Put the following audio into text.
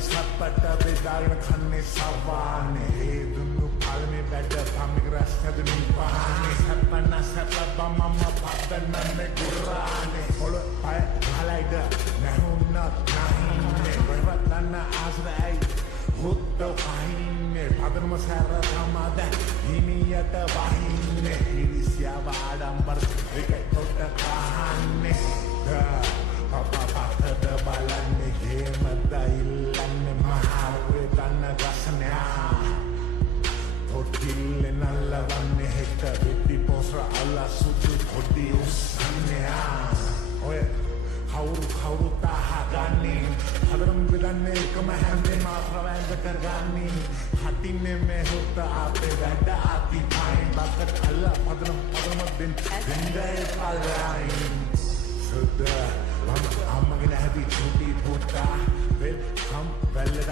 සප්පට බෙදාගෙන කන්නේ සවානේ දුන්නු පල්මේ බැඩ පම්මික රස්නද නිපානේ සප්පන්න සප්ප මම පදන්නන්නේ ගුරානේ ඔල පය හලයිද නැහුන්න නැහින්නේ වරවත්න්න ආසරයි හුද්ද පහින්නේ පදනම සැර තමද හිමියට වහින්නේ ඉරිසියාව ආඩම්බර එකයි තොට කහන්නේ පපපතද බලන්නේ ගේමද ඉල්ලන්නේ මහාවේ දන්න ගසනයා පොටිල්ලෙ නල්ලවන්නේ හෙට වෙඩි පොස්ර අල්ල සුදු පොඩි උස්සන්නයා ඔය කවුරු තාහගන්නේ හදරම් බෙදන්නේ එකම හැන්දේ මාත්‍රවැන්ද කරගන්නේ හටින්නේ මේ හොත්ත අපේ වැඩ අති පයින් බකට අල්ල පදරම් දෙන්දේ පලයින් සුද අම්මගෙන හැබි චුටි පුතා වෙල්කම් වැල්ලට